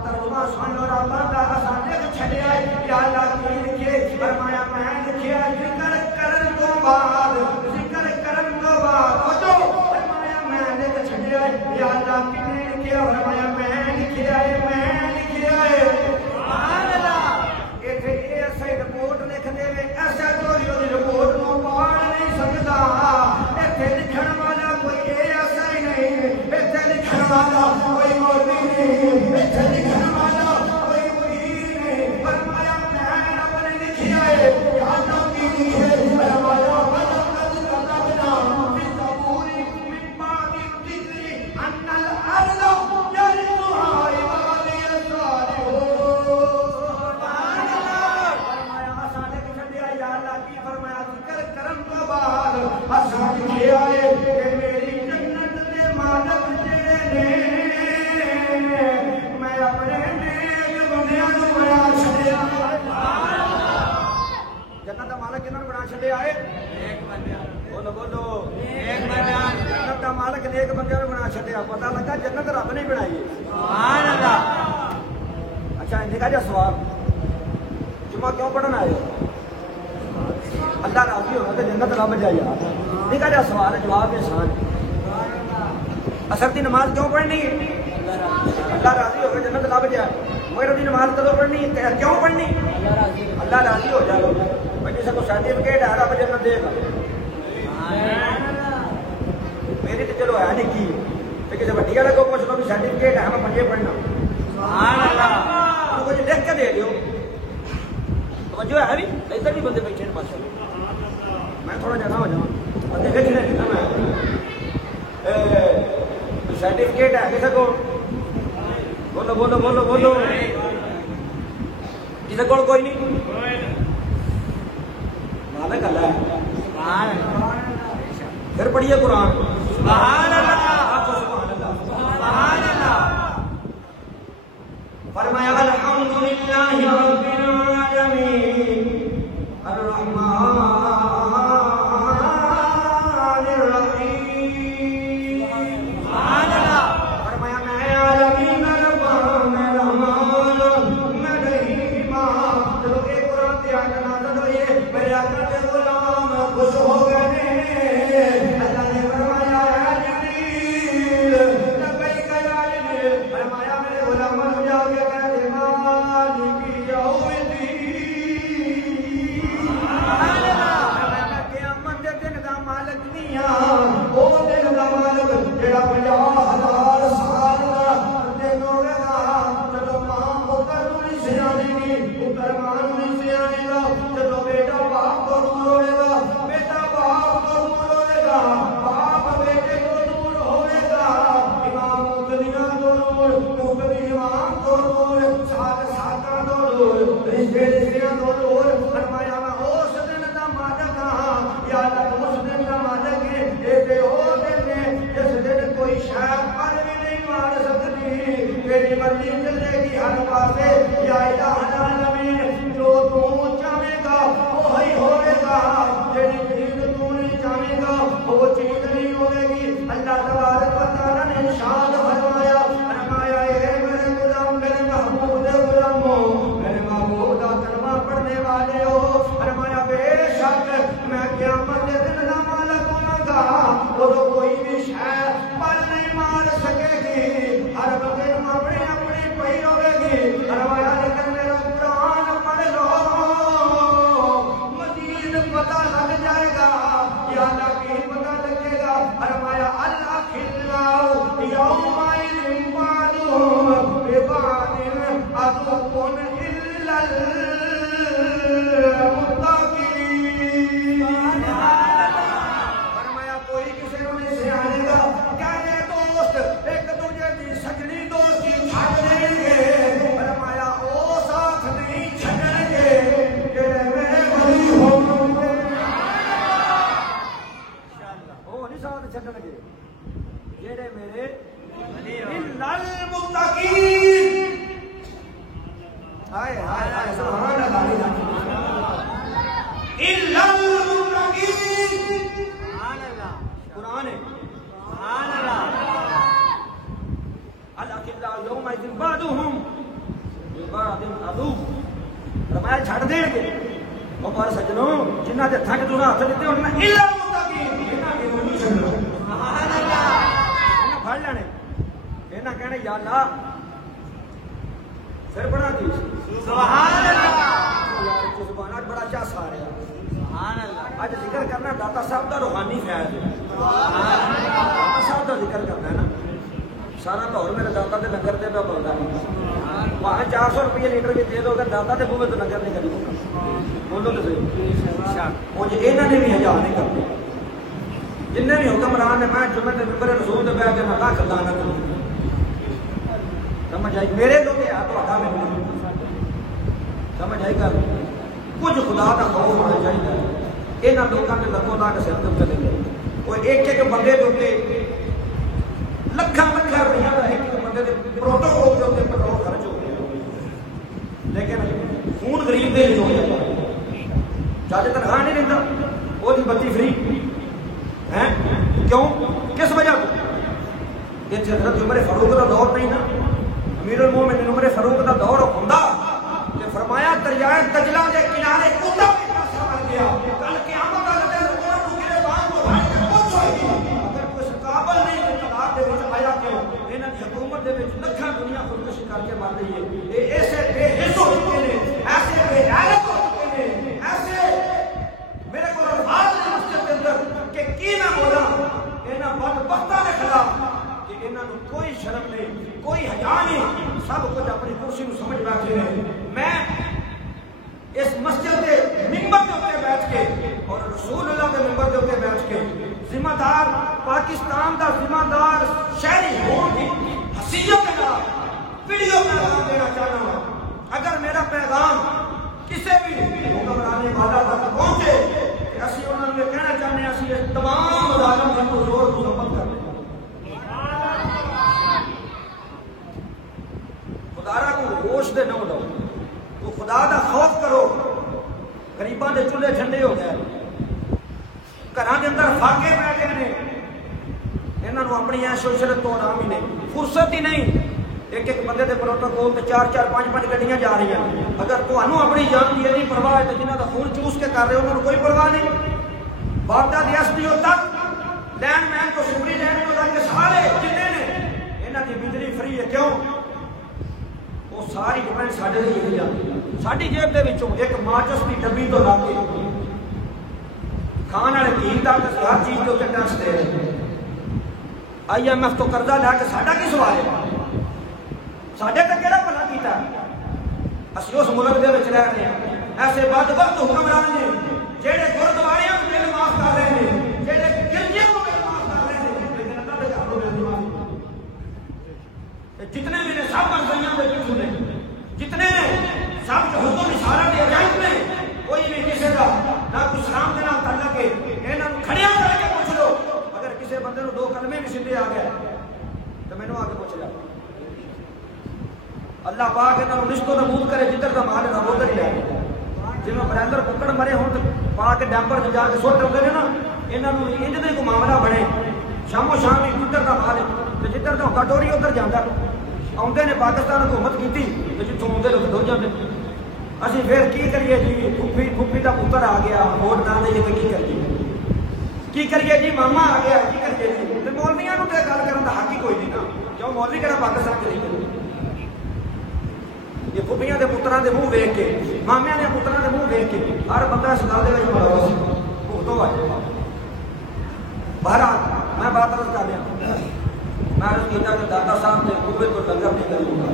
ترجمہ سن لو رب دا اساں لکھ چھڈیا یا اللہ کی لکھے فرمایا میں لکھیا ذکر کرن تو بعد فرمایا میں لکھ چھڈیا یا اللہ کی لکھیا فرمایا میں لکھیا سبحان اللہ. ایتھے ایسے رپورٹ لکھ دے ایسا چوری دی رپورٹ نو پڑھ نہیں سکدا. ایتھے لکھن والا کوئی ایسا ہی نہیں. ایتھے لکھن والا کوئی مولوی نہیں. ایتھے لکھن والا کوئی مریید نہیں. فرمایا میں رب نے لکھیا ہے یا اللہ کی لکھے فرمایا جنت کا مالک کنہوں بنا چھڈیا ہے؟ بولو بولو جنت کا مالک نیک بندیاں نوں بنا چھڈیا. پتہ لگا جنت رب نے بنائی ہے. سبحان اللہ. اچھا انہاں دا سوال جمعہ کیوں پڑھن آئے ہو؟ اللہ راضی ہونا تو جنت رب جائے. انہاں دا سوال جواب آسان. اثر دی نماز کیوں پڑھنی ہے؟ اللہ راضی ہو کے جنت رب جائے. مگر دی نماز کدوں پڑھنی ہے؟ کیوں پڑھنی؟ اللہ راضی ہو جائے. جیسے کو سرٹیفکیٹ ہے رب جنت دے گا. میری تو چلو ہے نہیں کی کسی وڈی والے کو پوچھ لو بھی سرٹیفکیٹ ہے میں پنجے پڑھنا. سبحان اللہ. کچھ لکھ کے دے دیو. توجہ ہے بھی ادھر بھی بندے بیٹھے پاس. میں تھوڑا جانا ہو جاؤں بندے لکھنے لکھنا میں سرٹیفکیٹ ہے کسی کو بولو بولو بولو بولو کسی کو کوئی نہیں. مالک اللہ ہے. سبحان اللہ. پھر پڑھیے قرآن. سبحان اللہ. سبحان اللہ. سبحان اللہ. فرمایا الحمدللہ رب العالمین الرحمن الرحیم. سبحان اللہ. فرمایا میں عالمین رب میں رحمان میں رحیم. چلو ایک قرآن کی آیت نازل ہوئی ہے میرے آقا کے غلام خوش ہو گئے. اللہ نے فرمایا اے جبریل لبیک یا جبریل. فرمایا میرے غلاموں کو جا کے کہہ دے مالک یوم الدین. سبحان اللہ. میں قیامت کے دن دا مالک نہیں ہاں. وہ دن دا مالک جڑا 50,000 سال دا دن ہوے گا. چلو ماں پتر نوں نہیں سیانے گی پتر ماں نوں نہیں سیانے گا. چلو بیٹا باپ کو دور ہوے گا بیٹا باپ کو دور ہوے گا. باپ بیٹے کو دور ہوے گا. امام مقتدیاں کو دور مقتدی امام کو دور ساتھ ساتھاں کو دور رشتے رشتیاں کو دور. فرمایا میں اس دن دا مالک ہاں یا اللہ اس دن دا مالک ہے. اے او دن ہے جس دن کوئی شے پر بھی نہیں مار سکتی. تیری مرضی چلے گی ہر پاسے یا الہ العالمین. جو تو چاہے گا وہی ہوے گا. جڑی چیز تو نہیں چاہے گا وہ چیز نہیں ہوے گی. اللہ تبارک و تعالی نے ارشاد فرمایا فرمایا اے میرے غلام میرے محبوب دے غلاموں میرے محبوب دا کلمہ پڑھنے والے ہو. فرمایا بے شک میں قیامت کے دن دا مالک ہوں گا. وہ کوئی بھی شے پر نہیں مار سکے گی. ہر بندے نوں اپنی اپنی پئی ہوے گی. فرمایا لیکن میرا قرآن پڑھ لو مزید پتہ لگ جائے گا. یا اللہ کی پتہ لگے گا. فرمایا اللہ کھلاؤ یومئذ بعضهم ببعض عدو الا المتقین. فرمایا کوئی کسی کو نہیں سیانے گا. کہنے دوست ایک دوجے کی سجنی دوستی چھڈ دیں گے. فرمایا او ساتھ نہیں چھڈن گے جڑے میرے ولی ہون گے. وہ نہیں ساتھ چھڈن گے جڑے میرے الا المتقین. ہائے ہائے ہائے سبحان اللہ. یومئذ بعضهم لبعض عدو، فرمایا چھڑ دیں گے وہ پر سجنوں جنہ دے تھک تو ہاتھ دیتے انہاں الا المتقین، انہاں کے نہیں چھڑو سبحان اللہ، انہاں پھڑ لینے انہاں کہنے یا اللہ پھر بڑا دی سبحان اللہ، یار کو زبانات بڑا چا سارے سبحان اللہ، آج ذکر کرنا داتا صاحب دا روحانی فیض ہے، داتا صاحب دا ذکر کرنا ہے نا، سارا دور میرے داتا دے لنگر دے پہ بولتا ہے، وہاں 400 روپیہ لیٹر بھی دے دو گا داتا دے بوے تو لنگر نہیں کری بولو تو صحیح، وہ جو انہوں نے بھی ہجا نہیں کرتے، جنہیں بھی حکمران نے میں جمعہ دے ممبر رسول دے بیٹھ کے میں لاکھ دانا کروں، سمجھ آئی میرے لوگ ہے تو آدھا میں نہیں، سمجھ آئی کر کچھ خدا کا خوف ہونا چاہیے، انہاں لوگوں کے لکھوں لا کے سر چلے گئے، وہ ایک ایک بندے دے لکھاں لکھاں روپیہ کا ایک بندے دے پروٹوکول کے اوپر پٹرول خرچ ہو گیا، لیکن خون غریب دے جو ہے چاہتے تنخواہ نہیں دیتا وہ دی بتی فری ہیں کیوں کس وجہ سے یہ حضرت عمر فاروق کا دور نہیں نا، امیر المومنین عمر فاروق کا دور ہوندا کہ فرمایا دریائے دجلہ کے کنارے کتا بھی پیسہ بن گیا، کل قیامت والے دن عمر کو گربان کو بھائی پہنچ ہوئی اگر کوئی قابل نہیں کہ طلاق دے وچ آیا کیوں انہاں دی حکومت دے وچ لکھاں دنیا خودکشی کر کے مر رہی ہے، یہ ایسے بے حس ہو چکے ہیں، ایسے بے غیرت ہو چکے ہیں، ایسے میرے کو الفاظ نے مسجد کے اندر کہ کی میں بولا انہاں بدبختاں کے خلاف کہ انہاں نو کوئی شرم نہیں کوئی حیا نہیں، سب کچھ اپنی کرسی نو سمجھ بیٹھے ہیں، میں اس مسجد کے ممبر کے اوپر بیٹھ کے اور رسول اللہ کے ممبر کے اوپر بیٹھ کے ذمہ دار پاکستان کا ذمہ دار شہری ہوں کی حیثیت کے نال ویڈیو پیغام دینا چاہتا ہوں، اگر میرا پیغام کسی بھی حکمران والا تک پہنچے کہ اسی انہوں نے کہنا چاہتے ہیں اسی تمام مظالم جن کو زور مسمت کر دیں، خدا کو ہوش دے نہ ہو، تو خدا دا خوف کرو، غریباں دے چولہے ٹھنڈے ہو گئے، گھراں دے اندر فاقے پہ گئے نے، انہاں نو اپنی عیش و عشرت تو آرام ہی نہیں، فرصت ہی نہیں، ایک ایک بندے دے پروٹوکول تے 4-4 5-5 گڈیاں جا رہی ہیں، اگر تانوں اپنی جان دی نہیں پرواہ ہے تے جنہاں دا خون چوس کے کر رہے انہاں نو کوئی پرواہ نہیں، بابدا دی ایس ڈی او تک لینڈ مین کو سپری لینڈ کو لگ کے سارے جتنے نے انہاں دی بجلی فری ہے، کیوں وہ ساری گورنمنٹ ساڈے دے ہی جاندی، ساڈی جیب دے وچوں ایک ماچس دی ڈبی تو لا کے کھان والے تین تک ہر چیز کے اوپر ٹیکس دے رہے، IMF تو قرضہ لے کے ساڈا کی سوال ہے، ساڈے تے کیڑا بھلا کیتا اسی اس ملک دے وچ رہ رہے ہیں، ایسے بدبخت حکمران نے جہے گردواریاں کو بل معاف کر رہے ہیں، جہے گرجیاں کو بل معاف کر رہے ہیں، لیکن اللہ دے گھر کو بل معاف جتنے بھی نے سب منزلیاں دے پیچھے نے، جتنے نے سب حضور اشارہ دے اجائب نے، کوئی بھی کسی کا نہ کچھ سلام کے نام تعلق ہے، انہاں نوں کھڑیاں کر کے پوچھ لو، اگر کسی بندے نوں 2 کلمے بھی سیدھے آ گئے تو مینوں آ کے پوچھ لیا، اللہ پاک انہاں نوں نشتو نبود کرے، جدھر دا مال ہے ادھر ہی لے جائے، جنہوں برادر ککڑ مرے ہوں تو پا کے ڈیمپر جا کے سوٹ ہوتے ہیں نا، انہاں نوں انج دے کو معاملہ بنے، شام و شام ہی جدھر دا مال ہے تو جدھر دا کٹوری ادھر جاندا، آتے نے پاکستان حکومت کی تو جتوں آتے لوگ دو جاتے، اسی پھر کی کریے جی، پھوپھی کا پتر آ گیا ووٹ نہ دئیے تو کی کریے جی، ماما آ گیا کی کریے جی، تو مولویاں نوں تے گل کرن دا حق ہی کوئی نہیں نا، کیوں مولوی کہڑا پاکستان چ نہیں کرے، یہ پھوپھیاں دے پتراں دے منہ ویکھ کے، مامیاں دے پتراں دے منہ ویکھ کے ہر بندہ اس گل دے وچ ملوث بھگتو ہے۔ بہرحال میں بات عرض کر رہا میں عرض کیتا کہ داتا صاحب نے بوے تو لنگر نہیں کری ہوگا،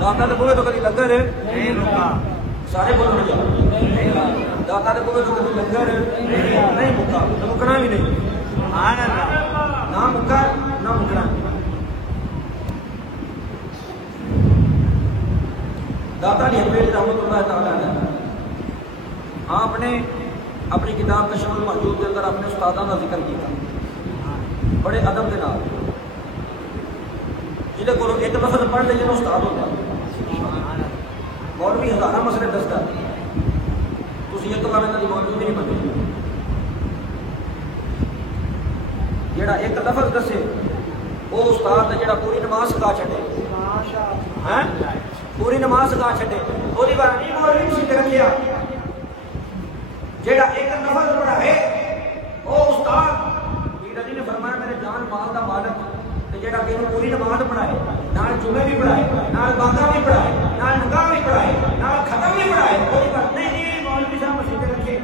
داتا نے بوے تو کبھی لنگر نہیں رکا، سارے بولو نہیں، داتا نے بوے تو کبھی لنگر نہیں مکا، مکنا بھی نہیں، نہ مکا نہ مکنا۔ داتا نے حبیب رحمۃ اللہ تعالیٰ نے آپ نے اپنی کتاب کشف المحجوب کے اندر اپنے استادوں کا ذکر کیا بڑے ادب کے نام، جہاں کو ایک لفظ پڑھ لے جن استاد ہوتا مولوی ہزارہ مسئلے دستا، تھی ایک بار انہوں کی مولوی نہیں بنی، جہاں ایک لفظ دسے وہ استاد نے جڑا پوری نماز سکھا چھڈے پوری نماز سکھا چھڈے وہ نہیں مولوی مسیح رکھیا جڑا ایک نفل پڑھائے وہ استاد پیر علی نے فرمایا میرے جان مال دا مالک تے جڑا کہ پوری نماز پڑھائے نال جمعے بھی پڑھائے نال باقا بھی پڑھائے نال نکاح بھی پڑھائے نال ختم بھی پڑھائے کوئی بات نہیں مولوی صاحب مسیح رکھے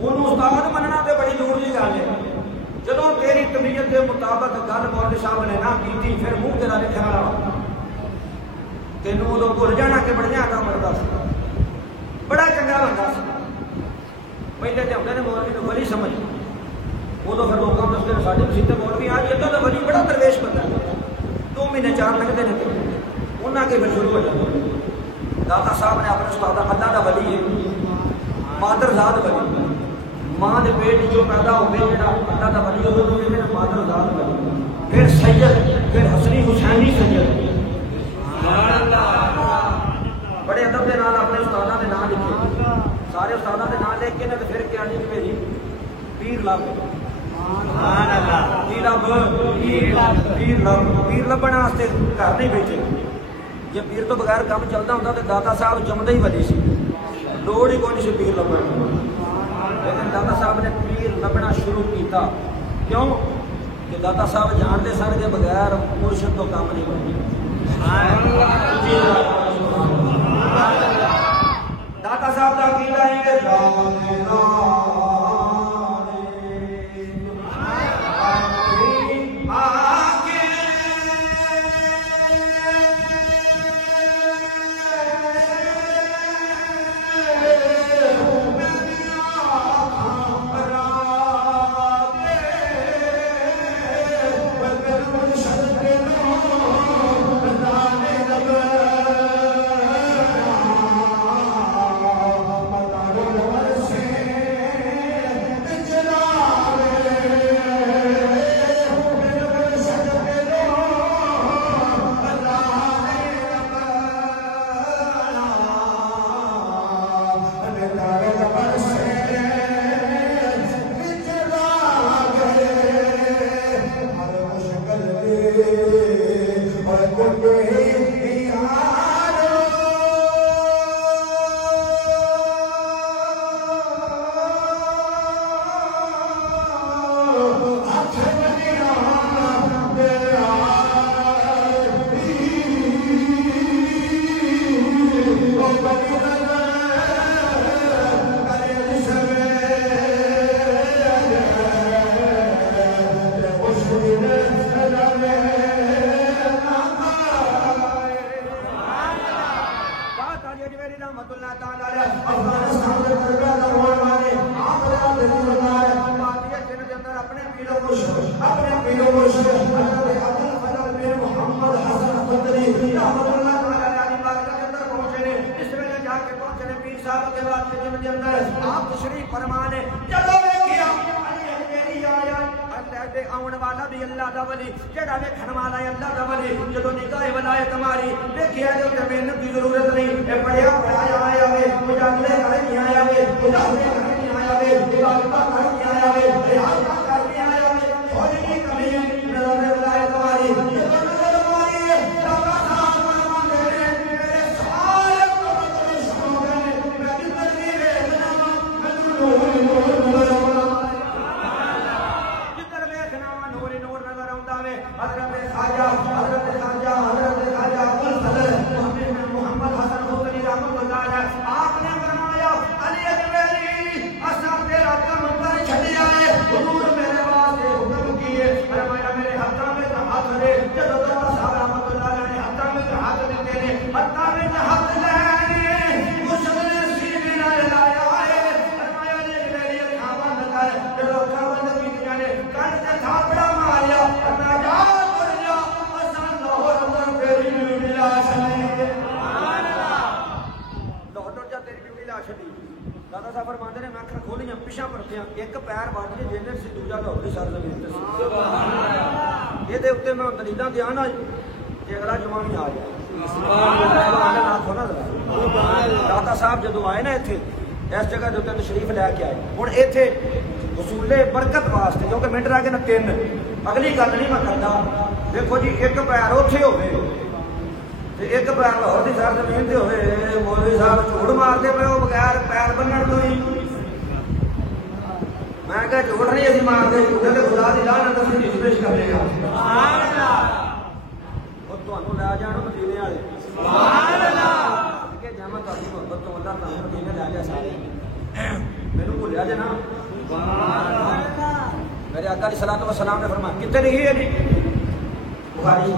انہوں استاد مننا تے بڑی دور دی گل ہے جدوں تیری طبیعت کے مطابق گل مولوی صاحب نے نہ کیتی پھر منہ تیرا لکھن والا تینوں ادو بھول جانا کہ بڑیاں کام کرتا سی بڑا چنگا بندہ سی پہلے تو آتے نے مولوی کو ولی سمجھ ادو پھر لوگوں کو دستے سارے مسیح مولوی آ جاتا تو ولی بڑا درویش بندہ 2 مہینے 4 لگتے ہیں انہوں کے پھر شروع ہو جاتا داتا صاحب نے اپنے استاد اللہ کا ولی ہے مادر ذات ولی ماں کے پیٹ جو پیدا ہوئے جا اللہ کا ولی ہوگا مادر ذات ولی پھر سید پھر حسنی حسینی سید بڑے ادب کے نام اپنے استادوں کے نام لکھے سارے استادوں کے نام لکھ کے نہ پھر کیا نہیں میری پیر لب پیر لبن واسطے گھر نہیں بیٹھے جی پیر تو بغیر کام چلتا ہوں تو داتا صاحب جمدے ہی ولی سی لوڑ ہی کوئی نہیں سی پیر لبن لیکن داتا صاحب نے پیر لبنا شروع کیتا کیوں کہ داتا صاحب جانتے سن کے بغیر مرشد تو کام نہیں بنتا داتا صاحب کا عقیدہ ہے ایک پیر بٹ کے جنر سے دوجا لاہور سر زمین یہ دلیل دیا نا کہ اگلا جمع بھی آ جائے داتا صاحب جدو آئے نا اتنے اس جگہ کے تشریف لے کے آئے ہوں اتنے حصول برکت واسطے کیونکہ منٹ رہ گئے نا 3 اگلی گل نہیں میں کرتا. دیکھو جی ایک پیر اتنے ہوئے ایک پیر لاہور کی سر زمین سے ہوئے مولوی صاحب جھوٹ مارتے پے ہو بغیر پیر بننے تو ہی. میں کہ جھوٹ نہیں اسی مارتے جھوٹے تو خدا کی لعنت اسی حدیث پیش کر رہے ہیں. وہ تمہیں لے جان مدینے والے کہ جا میں تاری محبت تو اللہ تعالیٰ مدینے لے جائے سارے میرے بھولیا جی نا. میرے آقا علیہ الصلوۃ والسلام نے فرمایا کتنے لکھی ہے جی بخاری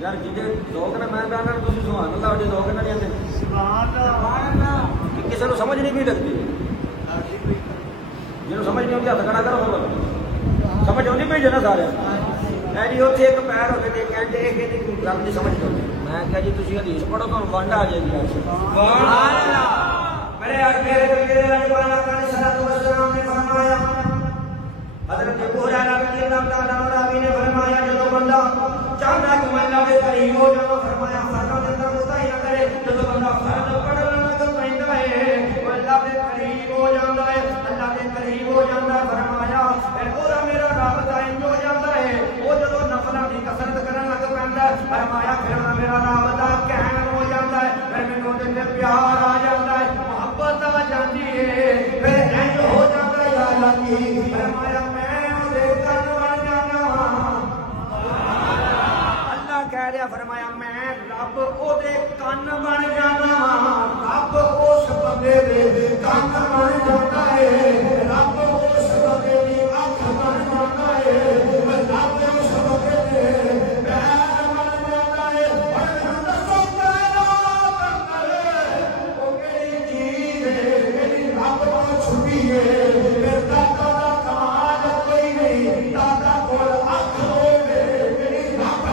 یار جی لوگ نے میں بیان تھی سبحان اللہ جی لوگ نہ نہیں کسی کو سمجھ نہیں بھی لگتی جنہوں سمجھ نہیں ہوتی ہاتھ کھڑا کرو سمجھ آتی پی جنا سارے جی اتنے ایک پیر ہوتے تھے کہتے گل نہیں سمجھ دو. میں کہا جی تھی حدیث پڑھو تو ونڈ آ جائے گی. میرے حضرت ابو ہریرہ رضی اللہ تعالیٰ عنہ نے فرمایا جب بندہ چاہتا کہ میں اللہ کے قریب ہو جاؤں فرمایا فرضوں کے اندر کوتا ہی نہ کرے. جب بندہ فرض پڑھنا لگ پیندا ہے وہ اللہ کے قریب ہو جاتا ہے اللہ کے قریب ہو جاتا ہے. فرمایا پھر میرا رابطہ انج ہو جاتا ہے وہ جب نفلاں کی کثرت کرنے لگ پیندا ہے فرمایا پھر میرا رابطہ قائم ہو جاتا ہے پھر مینوں تے پیار آ جاتا ہے محبت آ جاتی ہے پھر انج ہو جاتا ہے یا اللہ کی فرمایا فرمایا میں رب او دے کان بن جانا رب اس بندے دے کان بن جاتا ہے رب اس بندے دی اکھ بن جاتا ہے رب اس بندے دے پیر بن جاتا ہے. اور دسو کائنات کرے او کیڑی چیز ہے میری رب کو چھپی ہے میرے دادا دا کمال کوئی نہیں دادا کول اکھ ہوے میری رب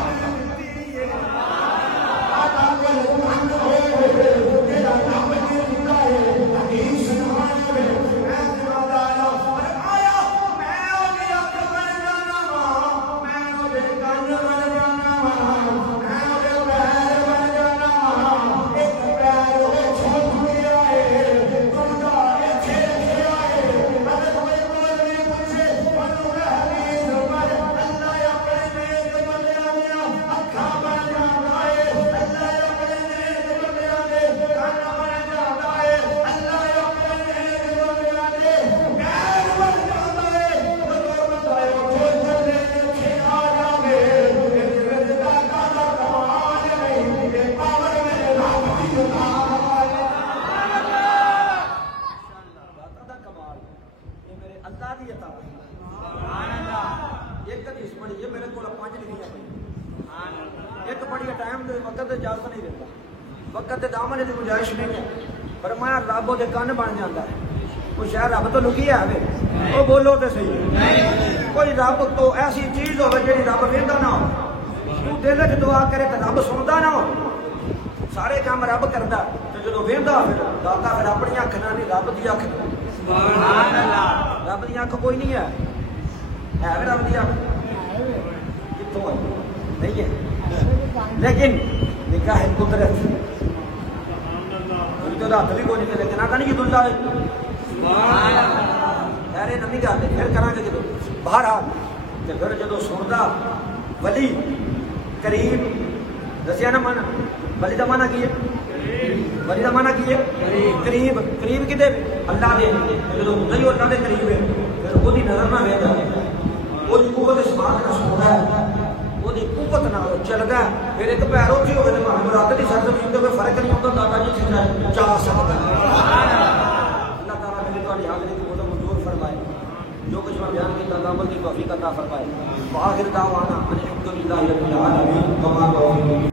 گنجائش نہیں ہے فرمایا رب وہ کن بن جاتا ہے. کوئی شاید رب تو لکی ہے وہ بولو تو صحیح کوئی رب تو ایسی چیز ہو جی رب وہدا نہ ہو دل چ دعا کرے تو رب سنتا نہ ہو سارے کام رب کرتا تو جب وہدا پھر داتا پھر اپنی اکھ نہ نہیں رب کی اکھ رب کی اکھ کوئی نہیں ہے بھی رب کی اکھ کتوں نہیں ہے لیکن نکاح ہے قدرت ہاتھ بھی کوئی نہیں لیکن آتا نہیں کہ دلہا خیر نمی گل ہے پھر کرا گے جب باہر آ پھر جب سنتا ولی قریب دسیا نا من ولی کا مانا کی ہے ولی کا مانا کی ہے قریب قریب کدے اللہ دے جب نہیں اللہ دے قریب ہے پھر وہ نظر نہ وہدا وہ قوت سماعت نہ سنتا ہے وہ قوت نہ چلتا ہے پھر ایک پیر اتنے ہوئے تو مراد کی سر زمین کا کوئی فرق نہیں ہوتا دادا جی چاہ سکتا اللہ تعالیٰ میری تاری حاضری کی بہت منظور فرمائے جو کچھ میں بیان کیا عمل کی توفیق عطا فرمائے وآخر دعوانا ان الحمد للہ رب العالمین.